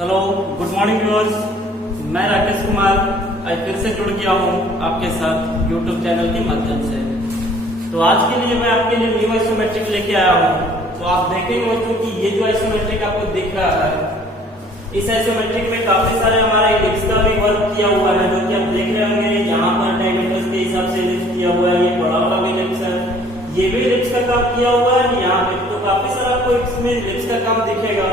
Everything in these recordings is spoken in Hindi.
Hello, good morning viewers. मैं राकेश कुमार आज फिर से जुड़ गया हूँ आपके साथ यूट्यूब चैनल के माध्यम से। तो आज के लिए मैं आपके लिए न्यू आइसोमेट्रिक लेके आया हूँ। तो आप देखेंगे बच्चों कि ये जो आइसोमेट्रिक आपको दिख रहा है, इस आइसोमेट्रिक में काफी सारे हमारा इलिप्स का भी वर्क किया हुआ है, जो कि आप देख रहे होंगे। यहाँ पर डायमीटर्स के हिसाब से इलिप्स किया हुआ है। ये बड़ा वाला भी इलिप्स है, ये भी इलिप्स का काम किया हुआ है। यहाँ पे तो काफी सारा आपको इसमें इलिप्स का काम दिखेगा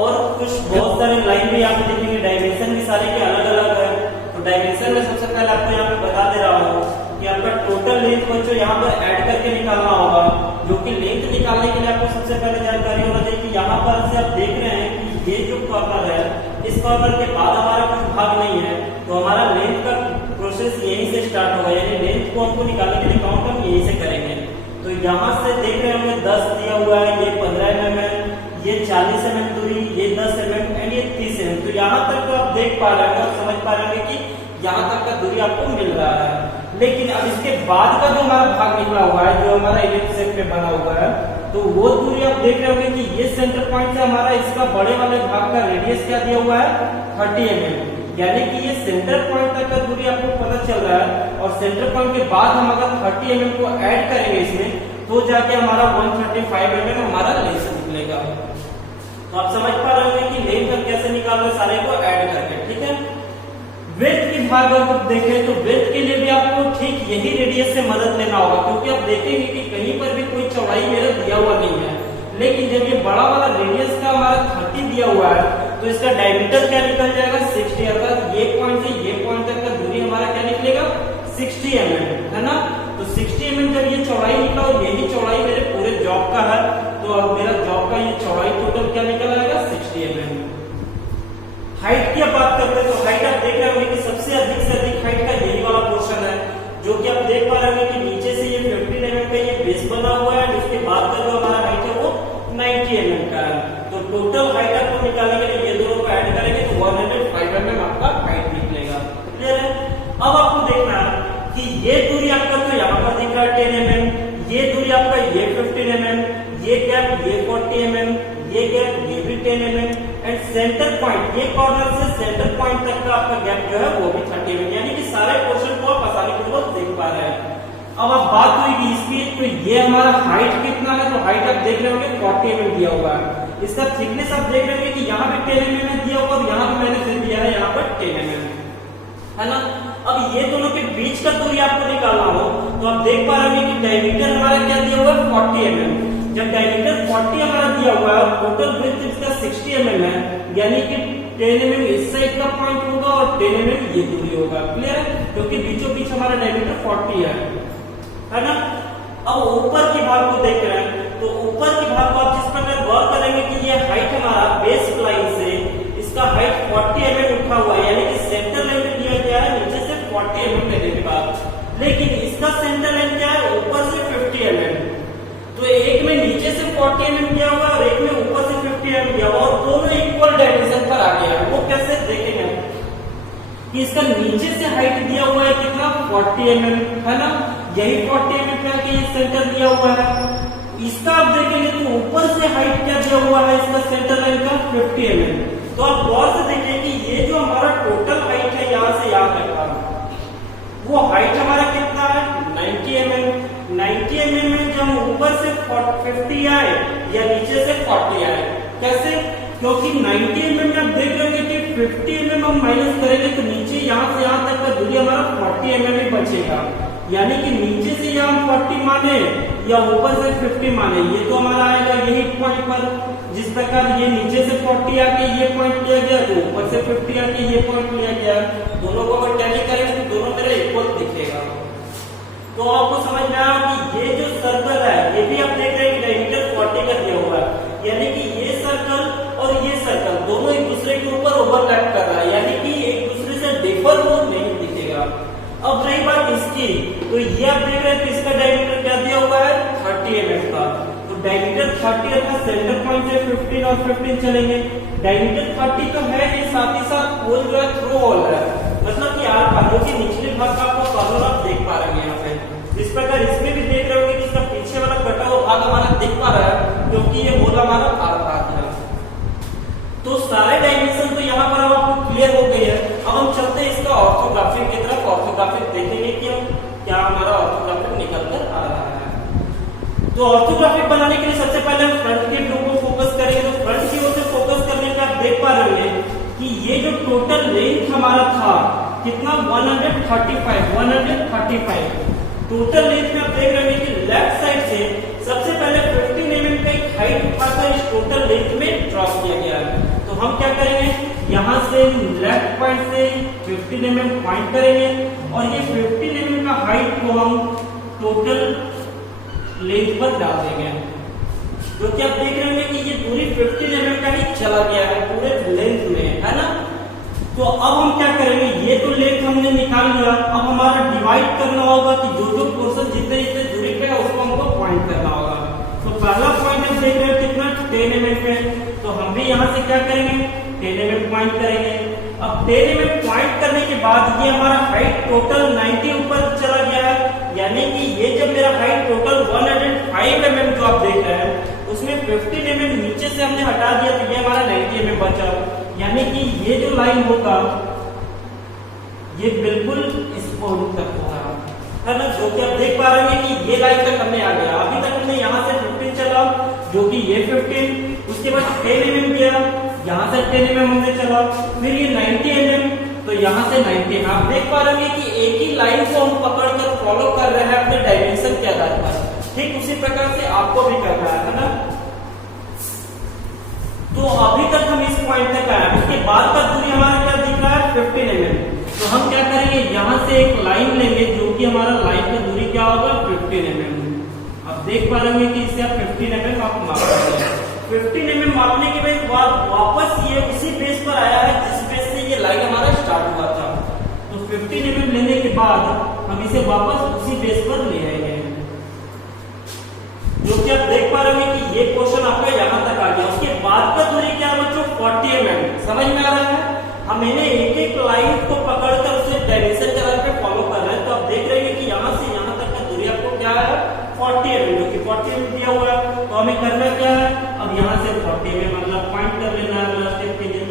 और कुछ बहुत सारे लाइन भी यहाँ पे दिखेंगे। डायमेंशन भी सारे के अलग अलग है। तो डायमेंशन में सबसे पहले आपको यहाँ पे बता दे रहा हूँ कि आपका टोटल लेंथ बच्चों यहाँ पर ऐड करके निकालना होगा, जो कि लेंथ निकालने के लिए आपको सबसे पहले जानकारी होना चाहिए कि यहाँ पर से आप देख रहे हैं कि ये जो कॉर्नर है, इस कॉर्नर के बाद हमारा कुछ भाग नहीं है, तो हमारा लेंथ का प्रोसेस यहीं से स्टार्ट होगा। यानी लेंथ को हमको निकालने के लिए काउंट हम यहीं से करेंगे। तो यहाँ से देख रहे होंगे 10 दिया हुआ है, ये 15 mm है, ये 40 mm दूरी, ये 10 mm एंड ये 30 mm। तो यहाँ तक तो आप देख पा रहे हैं और समझ पा रहे हैं कि यहाँ तक का दूरी आपको मिल रहा है। लेकिन अब इसके बाद का जो हमारा भाग निकला हुआ है, जो हमारा इलिप्स शेप में बना हुआ है, तो वो दूरी आप देख रहे होंगे कि ये सेंटर पॉइंट से हमारा इसका बड़े वाले भाग का रेडियस क्या दिया हुआ है, 30 mm। यानी कि ये सेंटर पॉइंट तक का दूरी आपको पता चल रहा है। और सेंटर पॉइंट के बाद हम अगर 30 mm को ऐड करेंगे इसमें, तो जाके हमारा 135 mm हमारा लेंथ निकलेगा। तो आप समझ पा रहे होंगे कि लेंथ कैसे निकालना, सारे को ऐड करके, ठीक है। विड्थ की भाग अगर देखें तो विड्थ के लिए भी आपको ठीक यही रेडियस से मदद लेना होगा, क्योंकि आप देखेंगे कि कहीं पर भी कोई चौड़ाई मेरा दिया हुआ नहीं है। लेकिन जब ये बड़ा वाला रेडियस का हमारा 30 दिया हुआ है, तो इसका डायमीटर क्या निकल जाएगा, 60। अर्थात ये पॉइंट से ये पॉइंट तक का दूरी हमारा क्या निकलेगा, 60 mm, है ना। तो 60 mm जब ये चौड़ाई निकला और यही चौड़ाई मेरे पूरे जॉब का है, तो अब मेरा जॉब का ये चौड़ाई टोटल क्या निकल आएगा, 60 mm। हाइट की बात करते हैं तो हाइट आप देख रहे होंगे कि सबसे अधिक से अधिक हाइट का यही वाला पोर्शन है, जो कि आप देख पा रहे होंगे कि नीचे से ये 15 mm का ये बेस बना हुआ है, उसके बाद का जो हमारा हाइट है वो 90 mm का है। तो टोटल हाइट आपको निकालने के लिए ये दोनों को ऐड करेंगे तो 105 mm आपका हाइट निकलेगा। क्लियर है। अब आपको देखना है कि ये दूरी आपका तो यहाँ पर दिख रहा है 10 mm, ये दूरी आपका ये 15 mm, ये गैप ये 40 mm, ये गैप ये भी 10 mm एंड सेंटर पॉइंट ये कॉर्नर से सेंटर पॉइंट तक का आपका गैप जो है वो भी 30 mm। यानी कि सारे पोर्शन को आप आसानी पूर्वक देख पा रहे हैं। अब आप बात हुई इसकी, तो ये हमारा हाइट कितना है, तो हाइट आप देख रहे होंगे 40 mm दिया हुआ है। इसका थिकनेस आप देख रहे होंगे कि यहाँ भी 10 mm दिया हुआ और यहाँ पे मैंने फिर दिया है यहाँ पर 10 mm, है ना। अब ये दोनों के बीच का दूरी आपको निकालना हो, तो आप देख पा रहे हैं कि डायमीटर हमारा क्या दिया हुआ है, 40 mm। जब डायमीटर 40 हमारा दिया हुआ है, टोटल ब्रेथ इसका 60 mm है, यानी कि 10 mm इस साइड का पॉइंट होगा और 10 mm ये दूरी होगा। क्लियर है, क्योंकि बीचों बीच हमारा डायमीटर 40 है ना। अब ऊपर की भाग को देख रहे हैं, तो ऊपर की भाग को आप जिस प्रकार गौर करेंगे कि ये हाइट हमारा बेस लाइन से इसका हाइट 40 mm उठा हुआ है, यानी कि सेंटर लाइन में दिया गया है नीचे से 40 mm लेने के बाद, लेकिन इसका सेंटर लाइन क्या है, ऊपर से 50 mm। तो एक में नीचे से 40 mm दिया हुआ और एक में ऊपर से 50 mm दिया हुआ, और दोनों इक्वल डायमेंशन पर आ गया है। वो कैसे देखेंगे कि इसका नीचे से हाइट दिया हुआ है कितना, 40 mm, है ना। यही 40 mm का ये सेंटर दिया हुआ है। इसका आप देखेंगे तो ऊपर से हाइट क्या दिया हुआ है, इसका सेंटर लाइन का 50 mm। तो आप गौर से देखिए कि ये जो हमारा टोटल हाइट है यहाँ से यहाँ तक का, वो हाइट हमारा कितना है, 90 mm। 90 mm में जब ऊपर से 50 आए या नीचे से 40 आए, कैसे, क्योंकि 90 mm में आप देख रहे होंगे कि 50 mm हम माइनस करेंगे तो नीचे यहाँ से यहाँ तक का दूरी हमारा 40 mm ही बचेगा। यानी कि नीचे से या हम 40 माने या ऊपर से 50 माने, ये तो हमारा आएगा यही पॉइंट पर। जिस प्रकार ये नीचे से 40 आके ये पॉइंट लिया गया, तो ऊपर से 50 आके ये पॉइंट लिया गया, दोनों को अगर टैली करेंगे तो दोनों मेरा इक्वल दिखेगा। तो आपको समझ में आया कि ये जो सर्कल है, ये भी आप देख रहे हैं कि डायमीटर 40 का दिया हुआ है, यानी कि ये सर्कल और ये सर्कल दोनों एक दूसरे के ऊपर ओवरलैप कर रहा है, यानी कि एक दूसरे से डिफर वो नहीं दिखेगा। अब रही बात इसकी, तो ये आप देख रहे हैं कि इसका डायमीटर क्या दिया हुआ है, 30 mm का। तो डायमीटर 30 अर्थात सेंटर पॉइंट से 15 और 15 चलेंगे। डायमीटर 30 तो है, ये साथ ही साथ होल जो है थ्रू होल है, मतलब कि आप भागों के निचले भाग का आपको कॉर्नर आप देख पा रहे हैं यहाँ पे। इस प्रकार इसमें भी देख रहे होंगे कि इसका पीछे वाला कटा हुआ भाग हमारा दिख पा रहा है, क्योंकि ये होल हमारा आर भाग है। तो सारे डायमेंशन तो तो ऑर्थोग्राफिक बनाने के लिए सबसे पहले हम फ्रंट के व्यू को फोकस करेंगे। तो फ्रंट की ओर से फोकस करने पे आप देख पा रहे हैं कि ये जो टोटल लेंथ हमारा था कितना 135 टोटल लेंथ में आप देख रहे हैं कि लेफ्ट साइड से सबसे पहले 15 mm का एक हाइट उठाकर इस टोटल लेंथ में ड्रॉप किया गया है। तो हम क्या करेंगे, यहाँ से लेफ्ट पॉइंट से 15 mm पॉइंट करेंगे और ये 15 mm का हाइट को हम टोटल लेंथ पर डाल देंगे। जो कि आप देख रहे होंगे कि ये पूरी 15 mm का ही चला गया है पूरे लेंथ में, है ना। तो अब हम क्या करेंगे, ये तो लेंथ हमने निकाल लिया, अब हमारा डिवाइड करना होगा कि जो पोर्शन जितने जितने दूरी पे है उसको हमको पॉइंट करना होगा। तो पहला पॉइंट हम देख रहे हैं कितना 10 mm पे, तो हम भी यहाँ से क्या करेंगे 10 mm पॉइंट करेंगे। अब 10 mm पॉइंट करने के बाद ये हमारा हाइट टोटल 90 ऊपर चला गया है, यानी कि ये जब मेरा हाइट टोटल 105 mm जो आप देख रहे हैं उसमें 15 mm नीचे से हमने हटा दिया तो ये हमारा 90 mm बचा, यानी कि ये जो लाइन होगा ये बिल्कुल इस पॉइंट तक होगा, है ना। जो कि आप देख पा रहे हैं कि ये लाइन तक हमने आ गया। अभी तक हमने यहाँ से 15 चला जो कि ये 15, उसके बाद 10 mm गया, यहाँ से 10 mm हमने चला, फिर ये 90 mm, तो यहाँ से 90। आप देख पा रहे हैं कि एक ही लाइन को हम पकड़कर फॉलो कर रहे हैं अपने डायमेंशन के आधार पर। ठीक उसी प्रकार से आपको भी करना है ना। तो अभी तक हम इस पॉइंट तक आए, उसके बाद का दूरी हमारा क्या दिख रहा है 15 mm। तो हम क्या करेंगे, यहाँ से एक लाइन लेंगे जो कि हमारा लाइन का दूरी क्या होगा 15 mm। अब देख पा रहे हैं कि इससे आप 15 mm आप माप रहे हैं। 15 mm मापने के बाद वापस ये उसी बेस पर आया है जिस बेस से ये लाइन हमारा स्टार्ट हुआ था। तो 15 mm लेने के बाद हम इसे वापस उसी बेस पर ले आएंगे, जो कि आप देख पा रहे हैं कि ये पोर्शन आपका यहाँ तक आ गया। उसके बाद का दूरी क्या है बच्चों 40 mm। समझ में आ रहा है, हम इन्हें एक एक लाइन को पकड़कर उसे डायमेंशन के आधार पे फॉलो कर रहे हैं। तो आप देख रहे हैं कि यहाँ से यहाँ तक का दूरी आपको क्या है 40 mm, जो कि 40 mm दिया हुआ है। तो हमें करना क्या है, अब यहाँ से 40 mm मतलब पॉइंट कर लेना है स्टेप के लिए।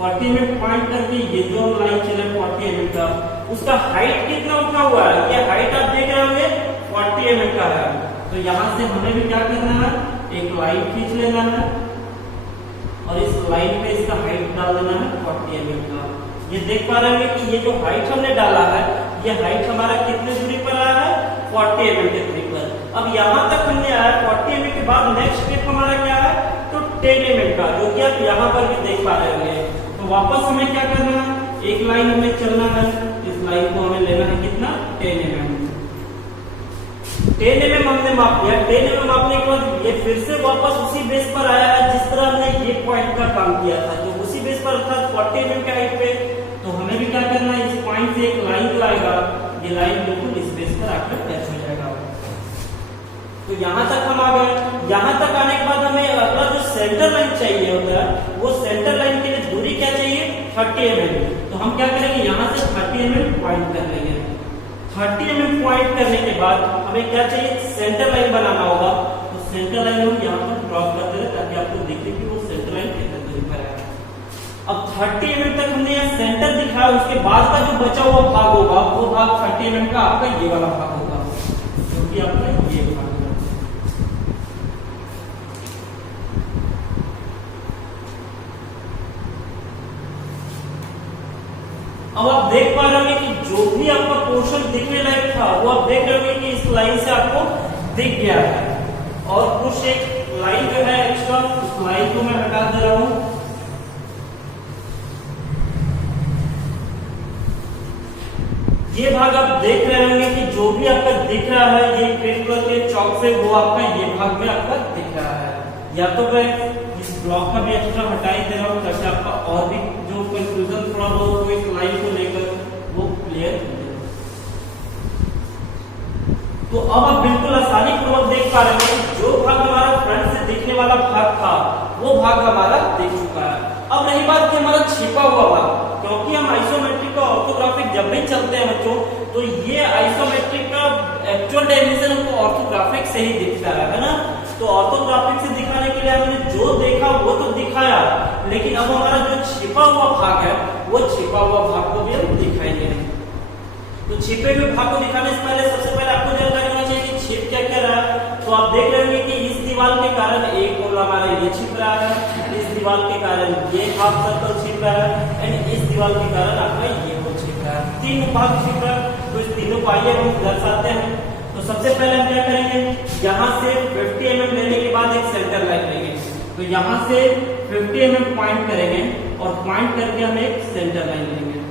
40 mm पॉइंट करके ये जो लाइन चले 40 mm का, उसका हाइट कितना उठा हुआ है, ये हाइट आप देख रहे होंगे 40 mm का है। तो यहाँ से हमें भी क्या करना है, एक लाइन खींच लेना है और इस लाइन पे इसका हाइट डाल देना है 40 mm का। ये देख पा रहे हैं कि ये जो हाइट हमने डाला है ये हाइट हमारा कितने दूरी पर आया है 40 mm की दूरी पर। अब यहाँ तक हमने आया 40 mm के बाद नेक्स्ट स्टेप हमारा क्या है तो 10 mm का, जो कि आप यहाँ पर भी देख पा रहे होंगे। तो वापस हमें क्या करना है, एक लाइन हमें चलना है, इस लाइन को हमें लेना है कितना 10 mm। 10 mm हमने माप लिया। 10 mm मापने के बाद ये फिर से वापस उसी बेस पर आया है जिस तरह हमने ये पॉइंट का काम किया था, तो उसी बेस पर अर्थात 40 mm के हाइट पे। तो हमें भी क्या करना है, इस पॉइंट से एक लाइन जो आएगा ये लाइन बिल्कुल इस बेस पर आकर टच हो जाएगा। तो यहाँ तक हम आ गए। यहाँ तक आने के बाद हमें अगला जो सेंटर लाइन चाहिए होता है वो सेंटर लाइन के लिए दूरी क्या चाहिए 30 mm। तो हम क्या करेंगे, यहाँ से 30 mm पॉइंट कर लेंगे। 30 mm पॉइंट करने के बाद हमें क्या चाहिए, सेंटर लाइन बनाना होगा। तो सेंटर लाइन हम यहाँ पर ड्रॉप कर दे रहे ताकि आपको दिखे कि वो सेंटर लाइन कितने दूरी पर है। अब 30 mm तक हमने यहाँ सेंटर दिखाया, उसके बाद का जो बचा हुआ भाग होगा वो भाग 30 mm का आपका ये वाला भाग होगा, जो कि आपका ये भाग होगा। अब आप देख पा रहे होंगे कि जो भी आपका पोर्शन दिखने लायक था वो आप देख रहे होंगे कि इस लाइन से आपको दिख गया है। और कुछ एक लाइन जो है एक्स्ट्रा, उस लाइन को मैं हटा दे रहा हूं। ये भाग आप देख रहे होंगे कि जो भी आपका दिख रहा है ये क्रेप कलर के चौक से वो आपका ये भाग में आपका दिख रहा है। या तो मैं इस ब्लॉक का भी एक्स्ट्रा हटा ही दे रहा हूँ ताकि आपका और भी जो कंफ्यूजन थोड़ा बहुत इस लाइन को लेकर वो क्लियर हो जाए। तो अब आप बिल्कुल आसानी पूर्वक देख पा रहे हैं जो भाग हमारा फ्रंट से दिखने वाला भाग था वो भाग हमारा दिख चुका है। अब रही बात कि हमारा छिपा हुआ भाग, क्योंकि हम आइसोमेट्रिक का ऑर्थोग्राफिक जब भी चलते हैं बच्चों तो ये आइसोमेट्रिक का एक्चुअल डायमेंशन हमको ऑर्थोग्राफिक से ही दिखता है ना। तो ऑर्थोग्राफिक से दिखाने के लिए हमने जो देखा वो तो दिखाया, लेकिन अब हमारा जो छिपा हुआ भाग है वो छिपा हुआ भाग को भी हम दिखाएंगे। तो छिपे हुए भाग को दिखाने से पहले सबसे पहले आपको जानकारी होना चाहिए कि छिप क्या क्या रहा है। तो आप देख रहे होंगे कि इस दीवार के कारण एक कोण हमारा ये छिप रहा है, इस दीवार के कारण ये हाफ सर्कल छिप रहा है एंड इस दीवार के कारण आपका ये कोण छिप रहा है, तीन भाग छिप रहा है। तो इस तीनों को आइए हम दर्शाते हैं। तो सबसे पहले हम क्या करेंगे, यहाँ से 50 mm लेने के बाद एक सेंटर लाइन लेंगे। तो यहाँ से 50 mm पॉइंट करेंगे और पॉइंट करके हम एक सेंटर लाइन लेंगे।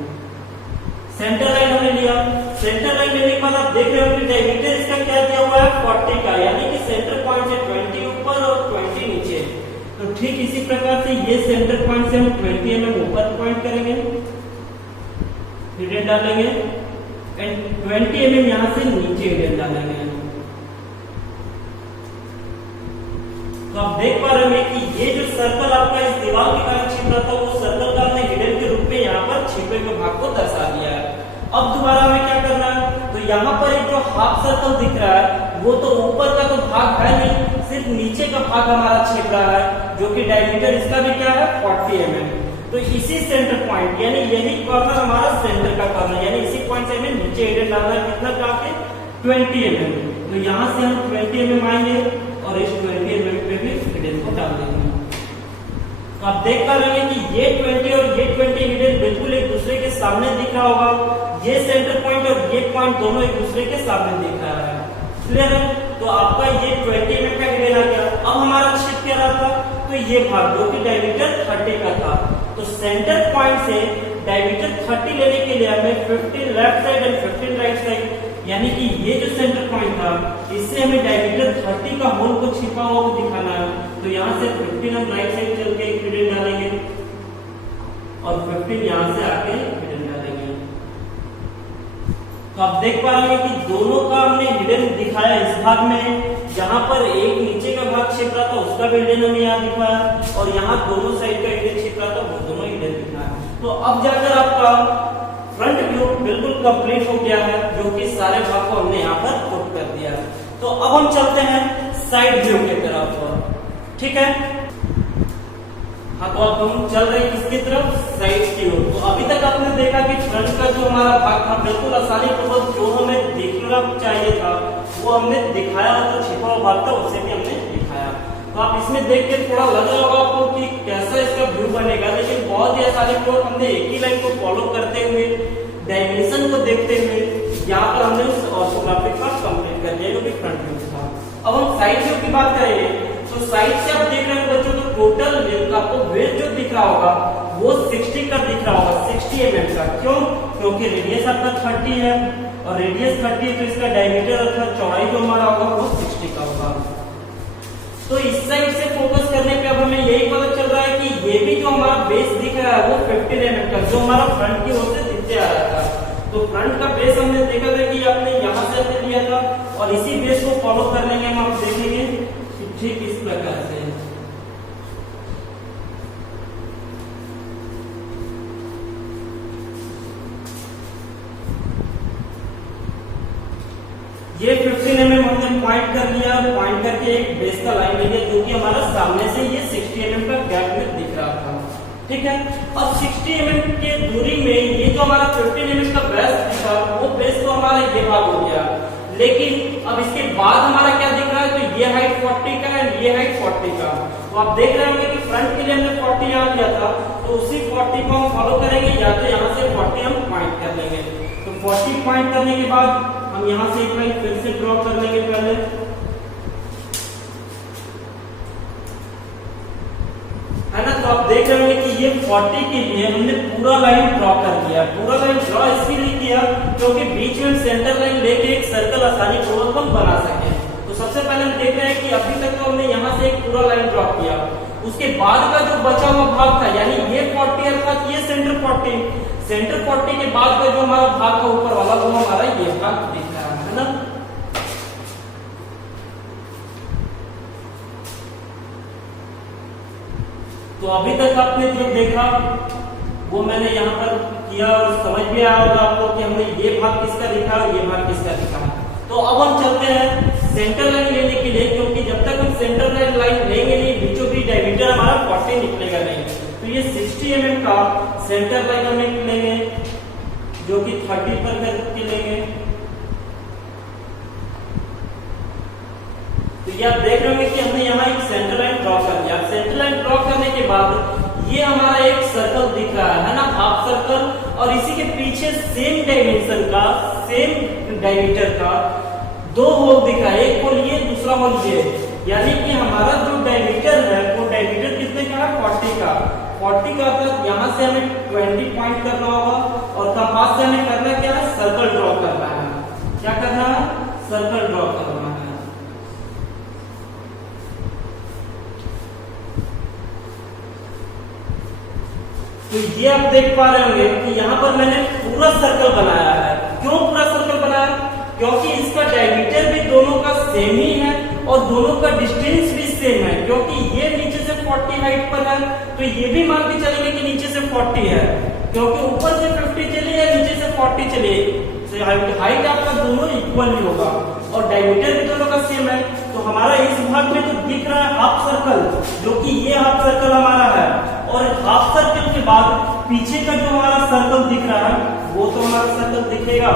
सेंटर लाइन हमने लिया, सेंटर लाइन लेने के बाद आप देख रहे हो कि डायमीटर इसका क्या दिया हुआ है 40 का, यानी कि सेंटर पॉइंट से 20 ऊपर और 20 नीचे। तो ठीक इसी प्रकार से ये सेंटर पॉइंट से हम 20 mm ऊपर पॉइंट करेंगे, हिडन डालेंगे एंड 20 mm यहाँ से नीचे हिडन डालेंगे। तो आप देख पा रहे हैं कि ये जो सर्कल आपका इस दीवार के कारण छिप रहा था, वो सर्कल का हमने हिडन के रूप में यहाँ पर छिपे हुए भाग को दर्शा दिया है। अब दोबारा हमें क्या करना है, तो यहाँ पर एक जो हाफ सर्कल दिख रहा है वो तो ऊपर का तो भाग है नहीं, सिर्फ नीचे का भाग हमारा छिप रहा है, जो कि डायमीटर इसका भी क्या है 40 mm। तो इसी सेंटर पॉइंट यानी यही कॉर्नर हमारा सेंटर का कॉर्नर, यानी इसी पॉइंट से हमें नीचे हिडन डालना है, कितना काफी 20 mm। तो यहाँ से हम 20 mm आएंगे और इस 20 mm पे भी हिडन को डाल देंगे। तो आप देख पा रहे हैं कि ये 20 और ये 20 हिडन बिल्कुल एक दूसरे के सामने दिख रहा होगा, ये सेंटर पॉइंट और ये पॉइंट दोनों एक दूसरे के सामने दिख रहा है, क्लियर है। तो आपका ये 20 mm का हिडन आ गया। अब हमारा छिप क्या रहा था, तो ये भाग जो कि डायमीटर 30 का था, तो सेंटर पॉइंट से डायमीटर 30 लेने के लिए हमें 15 left side and 15 right side, यानी कि ये जो सेंटर पॉइंट था इससे हमें डायमीटर 30 का होल को छिपा हुआ को दिखाना है। तो यहाँ से 15 हम राइट साइड चल के हिडन डालेंगे और 15 यहाँ से आके हिडन डालेंगे। तो आप देख पा रहे हैं कि दोनों का हमने हिडन दिखाया इस भाग में, जहां पर एक नीचे का भाग छिप रहा था उसका भी हिडन हमें यहाँ दिखाया और यहाँ दोनों साइड का हिडन छिप रहा था वो दोनों हिडन दिखाया। तो अब जाकर आपका फ्रंट व्यू बिल्कुल कंप्लीट हो गया है, जो कि सारे भाग को हमने यहाँ पर पुट कर दिया। तो अब हम चलते हैं साइड व्यू की तरफ, ठीक है। हाँ, तो अब हम चल रहे हैं किसकी तरफ, साइड की ओर। तो अभी तक आपने देखा कि फ्रंट का जो हमारा भाग था बिल्कुल आसानी पूर्वक जो हमें दिखना चाहिए था वो हमने दिखाया, तो छिपा हुआ भाग था उसे भी हमने दिखाया। तो आप इसमें देख के थोड़ा लग रहा होगा आपको कि कैसा इसका व्यू बनेगा, लेकिन बहुत ही आसानी पूर्वक हमने एक ही लाइन को फॉलो करते हुए डायमेंशन को देखते हुए यहाँ पर हमने उस ऑर्थोग्राफिक का कंप्लीट कर दिया, जो कि फ्रंट व्यू था। अब हम साइड व्यू की बात करें तो साइड से आप देख रहे हैं बच्चों, तो टोटल आपको विड्थ जो दिख रहा होगा वो 60 का दिख रहा होगा, 60 mm का। क्यों? क्योंकि रेडियस आपका 30 है और रेडियस 30 है तो इसका डायमीटर अर्थात चौड़ाई जो हमारा होगा वो 60 का होगा। तो इस साइड से फोकस करने पे अब हमें यही पता चल रहा है कि ये भी जो हमारा बेस दिख रहा है वो 15 mm का, जो हमारा फ्रंट की ओर से दिखते आ रहा था। तो फ्रंट का बेस हमने देखा था कि आपने यहाँ से हमने लिया था और इसी बेस को फॉलो करने में हम देखेंगे ठीक इस प्रकार से। ये 15 mm हमने पॉइंट कर लिया, पॉइंट करके एक बेस का लाइन ले लिया जो कि हमारा सामने से ये 60 mm का गैप में दिख रहा था, ठीक है। अब 60 mm के दूरी में ये जो हमारा 15 mm का बेस था वो बेस तो हमारा ये भाग हो गया, लेकिन अब इसके बाद हमारा क्या दिख रहा है, तो ये हाइट 40 का है, ये हाइट 40 का। तो आप देख रहे होंगे कि फ्रंट के लिए हमने 40 यहाँ लिया था, तो उसी 40 को हम फॉलो करेंगे, या तो यहाँ से 40 हम पॉइंट कर लेंगे। तो 40 पॉइंट करने के बाद हम यहाँ से एक लाइन फिर से ड्रॉ कर लेंगे पहले, है ना। तो आप देख रहे होंगे कि ये 40 के लिए हमने पूरा लाइन ड्रॉ कर दिया। पूरा लाइन ड्रॉ इसलिए किया क्योंकि बीच में सेंटर लाइन लेके एक सर्कल आसानी पूर्वक हम बना सके। तो सबसे पहले हम देख रहे हैं कि अभी तक तो हमने यहाँ से एक पूरा लाइन ड्रॉ किया, उसके बाद का जो बचा हुआ भाग था यानी ये 40 अर्थात ये सेंटर 40 के बाद का जो हमारा भाग का ऊपर वाला वो हमारा ये भाग दिख रहा है ना। तो अभी तक आपने जो देखा वो मैंने यहाँ पर किया और समझ भी आया होगा आपको कि हमने ये भाग किसका लिखा और ये भाग किसका लिखा। तो अब हम चलते हैं सेंटर लाइन लेने के लिए, क्योंकि जब तक हम सेंटर लाइन लेंगे नहीं बीचों बीच डायमीटर हमारा 40 निकलेगा नहीं। तो ये 60 mm का सेंटर लाइन हम लेंगे जो कि 30 पर करके लेंगे। तो ये आप देख रहे होंगे कि हमने यहाँ एक सेंटर लाइन ड्रॉ कर दिया। सेंटर लाइन ड्रॉ करने के बाद ये हमारा एक सर्कल दिख रहा है ना, हाफ सर्कल, और इसी के पीछे सेम डायमेंशन का, सेम डायमीटर का दो होल दिख रहा है, एक होल ये, दूसरा होल ये, यानी कि हमारा जो डायमीटर है वो डायमीटर कितने का है, 40 का। 40 का मतलब यहाँ से हमें 20 पॉइंट करना होगा और कंपास से हमें करना क्या है, सर्कल ड्रॉ करना है। क्या करना है, सर्कल ड्रॉ करना है। तो ये आप देख पा रहे होंगे कि यहाँ पर मैंने पूरा सर्कल बनाया है। क्यों पूरा सर्कल बनाया, क्योंकि इसका डायमीटर भी दोनों का सेम ही है और दोनों का डिस्टेंस भी सेम है। क्योंकि ये नीचे से 40 हाइट पर है तो ये भी मान के चलेंगे कि नीचे से 40 है, क्योंकि ऊपर से 50 चले या नीचे से 40 चले, हाइट आपका दोनों इक्वल ही होगा और डायमीटर भी दोनों का सेम है। तो हमारा इस भाग में तो दिख रहा है हाफ सर्कल, जो कि ये हाफ सर्कल हमारा है, और हाफ सर्कल के बाद पीछे का जो हमारा सर्कल दिख रहा है वो तो हमारा सर्कल दिखेगा।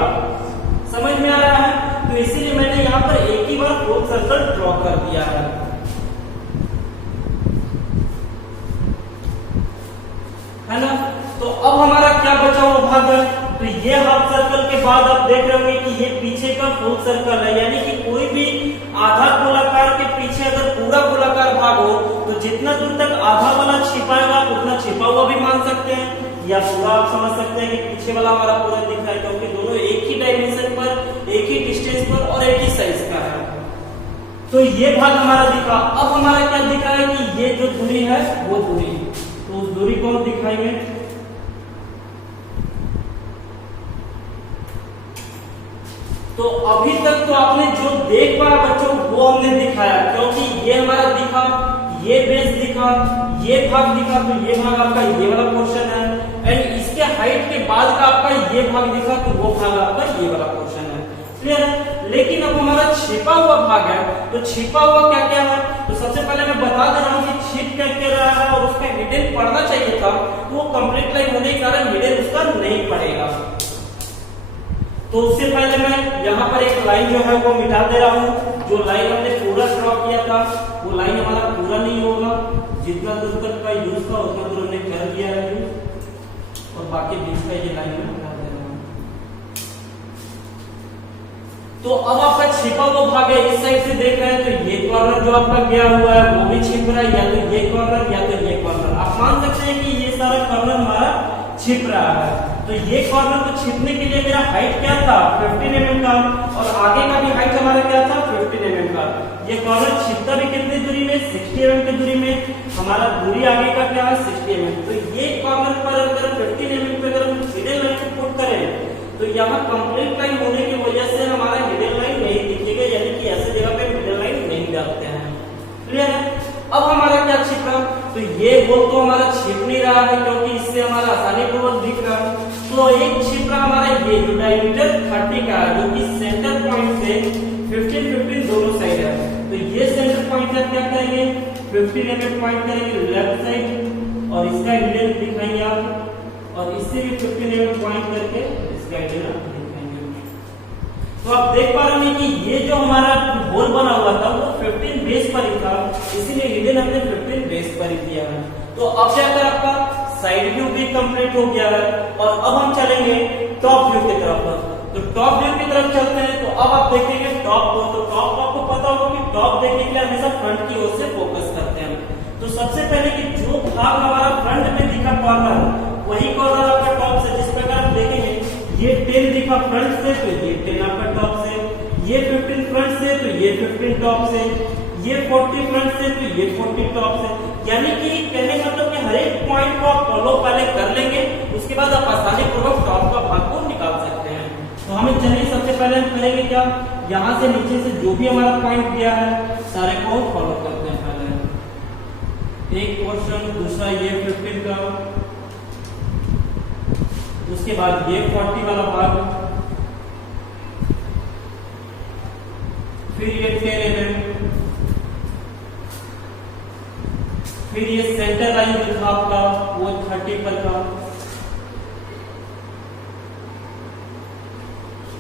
समझ में आ रहा है? तो इसीलिए मैंने यहाँ पर एक ही बार फुल सर्कल ड्रॉ कर दिया है ना। तो अब हमारा क्या बचा हुआ भाग है, तो ये हाफ सर्कल के बाद आप देख रहे होंगे कि ये पीछे का फुल सर्कल है, यानी कि कोई भी आधा गोलाकार के पीछे अगर पूरा गोलाकार भाग हो तो जितना दूर तक आधा वाला छिपाएगा उतना छिपा हुआ भी मान सकते हैं, या पूरा आप समझ सकते हैं कि पीछे वाला हमारा पूरा दिख रहा है, क्योंकि दोनों एक ही डायमेंशन पर, एक ही डिस्टेंस पर और एक ही साइज का है। तो ये भाग हमारा दिखा। अब हमारा क्या दिख रहा है कि ये जो दूरी है वो दूरी, तो उस दूरी को हम दिखाएंगे। तो अभी तक तो आपने जो देख पाया बच्चों वो हमने दिखाया, क्योंकि ये हमारा दिखा, ये बेस दिखा, ये भाग दिखा, तो ये भाग आपका ये वाला पोर्शन है, एंड इसके हाइट के बाद का आपका ये भाग दिखा, तो वो भाग आपका ये वाला पोर्शन है। क्लियर है? लेकिन अब हमारा छिपा हुआ भाग है, तो छिपा हुआ क्या क्या है, तो सबसे पहले मैं बता दे रहा हूँ कि छिप क्या क्या रहा है और उसका हिडन पड़ना चाहिए था, तो वो कंप्लीट लाइन होने के कारण हिडन उसका नहीं पड़ेगा। तो उससे पहले मैं यहाँ पर एक लाइन जो है वो मिटा दे रहा हूँ। जो लाइन हमने पूरा ड्रॉ किया था वो लाइन हमारा पूरा नहीं होगा, जितना दूर तक का यूज था उतना दूर हमने कर दिया है यूज, और बाकी बीच का ये लाइन में मिटा दे रहा हूँ। तो अब आपका छिपा हुआ भाग है, इस साइड से देख रहे हैं तो ये कॉर्नर जो आपका गया हुआ है वो भी छिप रहा है, या तो ये कॉर्नर या तो ये कॉर्नर। आप मान सकते हैं कि ये सारा कॉर्नर हमारा छिप रहा है। तो ये कॉर्नर को छिपने के लिए मेरा हाइट क्या था, 15 mm का, और आगे का भी हाइट हमारा क्या था, 15 mm का। ये कॉर्नर छिपता भी कितनी दूरी में, 60 mm की दूरी में। हमारा दूरी आगे का क्या है, 60 mm। तो ये कॉर्नर पर अगर 15 mm पे अगर हम हिडन लाइन पुट करें तो यहाँ कंप्लीट लाइन होने की वजह से हमारा हिडन लाइन नहीं दिखेगा, यानी कि ऐसे जगह पे हिडन लाइन नहीं डालते हैं। क्लियर है? अब हमारा क्या छिप रहा, तो ये होल तो हमारा छिप नहीं रहा है, क्योंकि इससे हमारा आसानी पूर्वक दिख रहा है। तो एक छिप रहा हमारा ये जो डायमीटर 30 का है, जो कि सेंटर पॉइंट से 15 दोनों साइड है। तो ये सेंटर पॉइंट से क्या करेंगे, 15 mm पॉइंट करेंगे लेफ्ट साइड, और इसका हिडन दिखाएंगे आप, और इससे भी 15 mm पॉइंट करके इसका हिडन दिखाएंगे। तो आप देख पा रहे हैं कि ये जो हमारा होल बना हुआ था वो 15 बेस पर ही था, इसीलिए हिडन हमने 15 बेस पर ही दिया है। तो अब जाकर आपका साइड व्यू भी कंप्लीट हो गया है, और अब हम चलेंगे टॉप व्यू की तरफ। तो टॉप व्यू की तरफ चलते हैं। तो अब आप देखेंगे टॉप को, तो टॉप आपको पता होगा कि टॉप देखने के लिए हमेशा फ्रंट की ओर से फोकस करते हैं। तो सबसे पहले कि जो भाग हमारा फ्रंट में दिखा कॉर्नर, वही कॉर्नर आपका टॉप से, जिस प्रकार आप देखेंगे ये 10 दिखा फ्रंट से, तो ये 10 आपका टॉप से, ये 15 फ्रंट से, तो ये 15 टॉप से, ये 40 फ्रंट से, तो ये 40 टॉप से। यानी कि कहने का मतलब कि हर एक पॉइंट को आप फॉलो पहले कर लेंगे, उसके बाद आप आसानी पूर्वक टॉप का भाग को निकाल सकते हैं। तो हमें चलिए सबसे पहले हम करेंगे क्या, यहाँ से नीचे से जो भी हमारा पॉइंट दिया है सारे को फॉलो करते हैं। पहले एक पोर्शन, दूसरा ये 15 का, उसके बाद ये 40 वाला भाग, फिर ये 10 mm, फिर ये सेंटर लाइन जो था आपका वो 30 पर था,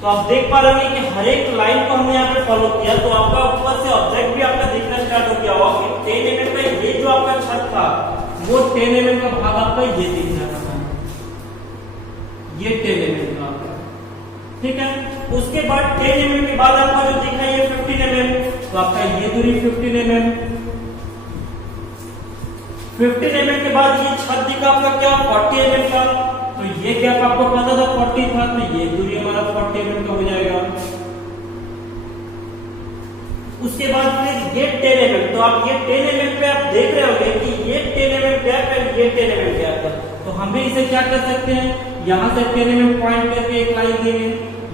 तो आप देख पा रहे होंगे कि हर एक लाइन को हमने यहाँ पे फॉलो किया, तो आपका ऊपर से ऑब्जेक्ट भी आपका दिखना स्टार्ट हो गया होगा कि 10 mm का ये जो आपका छत था वो 10 mm का भाग आपका ये दिखना था, ये 10 mm का, ठीक है। उसके बाद 10 mm के बाद आपका जो दिखा ये 15 mm, तो आपका ये दूरी 15 mm, 15 mm के बाद ये छत दिखा आपका क्या 40 mm का, तो ये गैप आपको पता था 40 था, तो ये दूरी हमारा 40 mm का हो जाएगा। उसके बाद फिर ये 10 mm, तो आप ये 10 mm पे आप देख रहे होंगे कि ये 10 mm गैप है, ये 10 mm गैप है, तो हम भी इसे क्या कर सकते हैं, यहां से 10 mm पॉइंट करके एक लाइन देंगे,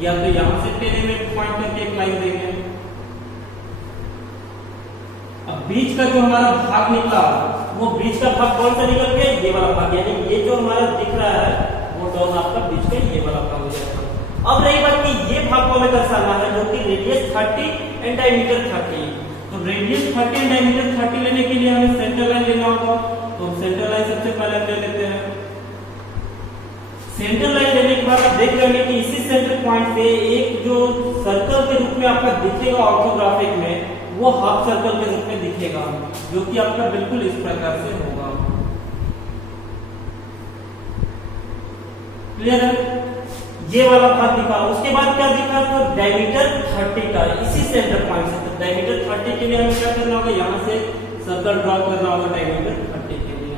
या तो यहां से 10 mm पॉइंट करके एक लाइन देंगे। अब बीच का जो हमारा भाग निकला, वो बीच का भाग कौन सा निकल गया, ये वाला भाग, यानी ये जो हमारा दिख रहा है वो डॉन आपका बीच का ये वाला भाग हो जाएगा। अब रही बात कि ये भाग को हमें दर्शाना है जो कि रेडियस 30 एंड डायमीटर 30, तो रेडियस 30 एंड डायमीटर 30 लेने के लिए हमें सेंटर लाइन लेना होगा, तो सेंटर लाइन सबसे पहले ले लेते हैं। सेंटर लाइन लेने के बाद आप देख रहे होंगे कि इसी सेंटर पॉइंट से एक जो सर्कल के रूप में आपका दिखेगा ऑर्थोग्राफिक में, वो हाफ सर्कल के रूप में दिखेगा, जो कि आपका बिल्कुल इस प्रकार से होगा। क्लियर है, ये वाला भाग दिखा। उसके बाद क्या दिखा, तो डायमीटर 30 का इसी सेंटर पॉइंट से, तो डायमीटर 30 के लिए हमें क्या करना होगा, यहां से सर्कल ड्रॉ करना होगा डायमीटर 30 के लिए।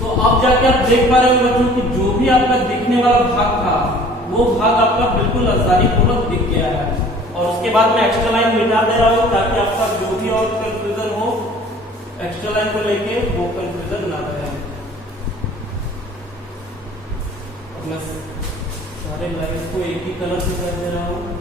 तो अब जाके आप देख पा रहे हो बच्चों कि जो भी आपका दिखने वाला भाग था वो भाग आपका बिल्कुल आसानी पूर्वक दिख गया है। और उसके बाद मैं एक्स्ट्रा लाइन मिटा दे रहा हूँ ताकि आपका जो भी और कंफ्यूजन हो एक्स्ट्रा लाइन को लेके वो कंफ्यूजन ना रहे। और मैं सारे लाइन को एक ही कलर से कर दे रहा हूँ।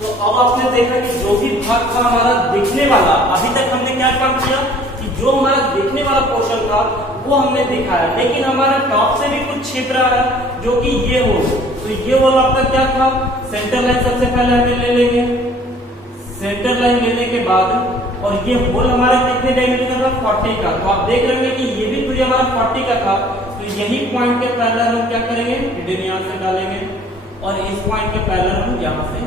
तो अब आपने देखा कि जो भी भाग था हमारा दिखने वाला, अभी तक हमने क्या काम किया कि जो हमारा दिखने वाला पोर्शन था वो हमने दिखाया, लेकिन हमारा टॉप से भी कुछ छिप रहा है जो कि ये हो, तो ये होल आपका क्या था, सेंटर लाइन सबसे पहले हमें ले लेंगे। सेंटर लाइन लेने के बाद और ये होल हमारा कितने डायमीटर का था 40 का, तो आप देख रहे होंगे कि ये भी दूरी हमारा 40 का था, तो यही पॉइंट के पैरेलल हम क्या करेंगे, हिडन यहां से डालेंगे और इस पॉइंट के पैरेलल हम यहां से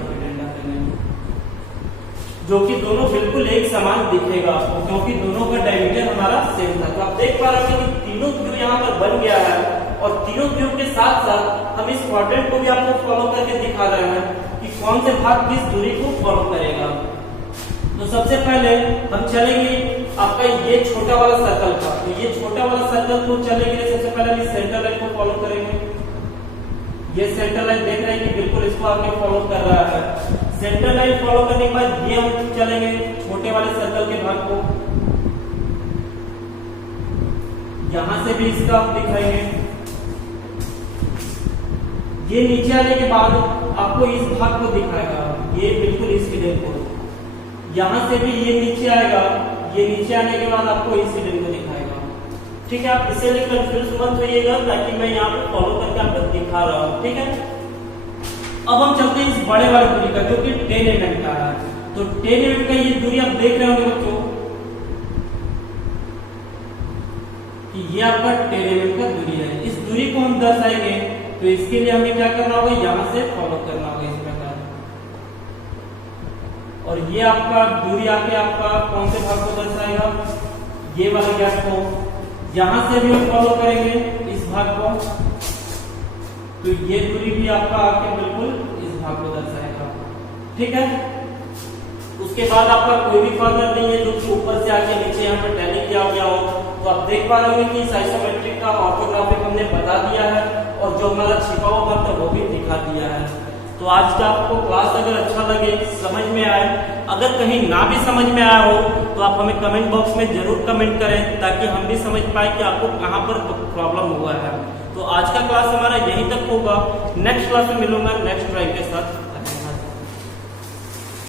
जो कि दोनों बिल्कुल एक समान दिखेगा क्योंकि दोनों का डायमीटर हमारा सेम था। तो आप देख पा रहे हैं कि तीनों व्यू यहाँ पर बन गया है और तीनों व्यू के साथ साथ हम इस क्वाड्रेंट को भी आपको फॉलो करके दिखा रहे हैं कि कौन से भाग किस दूरी को फॉलो करेगा। तो सबसे पहले हम चलेंगे आपका ये छोटा वाला सर्कल था, तो ये छोटा वाला सर्कल को चलने के लिए सबसे पहले हम सेंटर लाइन को फॉलो करेंगे। ये सेंटर लाइन देख रहे हैं कि बिल्कुल इसको आगे फॉलो कर रहा है। सेंटर लाइन फॉलो करने के बाद ये हम चलेंगे छोटे वाले सर्कल के भाग को, यहां से भी इसका हम दिखाएंगे। ये नीचे आने के बाद आपको इस भाग को दिखाएगा, ये बिल्कुल इस हिडन को, यहां से भी ये नीचे आएगा, ये नीचे आने के बाद आपको इस हिडन को दिखाएगा। ठीक है, आप इसे लेकर कंफ्यूज मत होइएगा ताकि मैं यहाँ पे फॉलो करके आपको दिखा रहा हूँ। ठीक है, अब हम चलते हैं इस बड़े वाले दूरी का जो कि 10 mm का है। तो 10 mm का ये दूरी आप देख रहे होंगे बच्चों कि ये आपका 10 mm का दूरी है। इस दूरी को हम दर्शाएंगे तो इसके लिए हमें क्या करना होगा, यहाँ से फॉलो करना होगा इस प्रकार। और ये आपका दूरी आके आपका कौन से भाग को दर्शाएगा, ये वाला गैप को, यहां से भी हम फॉलो करेंगे इस भाग को, तो ये दूरी भी आपका आके बिल्कुल इस भाग को दर्शाएगा। ठीक है, उसके बाद आपका कोई भी फार्मूला नहीं है जो कि ऊपर से आके नीचे यहाँ पर टैली किया गया हो। तो आप देख पा रहे होंगे कि इस आइसोमेट्रिक का ऑर्थोग्राफिक हमने बता दिया है और जो हमारा छिपा हुआ भाग था वो भी दिखा दिया है। तो आज का आपको क्लास अगर अच्छा लगे, समझ में आए, अगर कहीं ना भी समझ में आया हो तो आप हमें कमेंट बॉक्स में जरूर कमेंट करें ताकि हम भी समझ पाए कि आपको कहाँ पर प्रॉब्लम हुआ है। तो आज का क्लास हमारा यहीं तक होगा, नेक्स्ट क्लास में मिलूंगा नेक्स्ट ड्राइंग के साथ।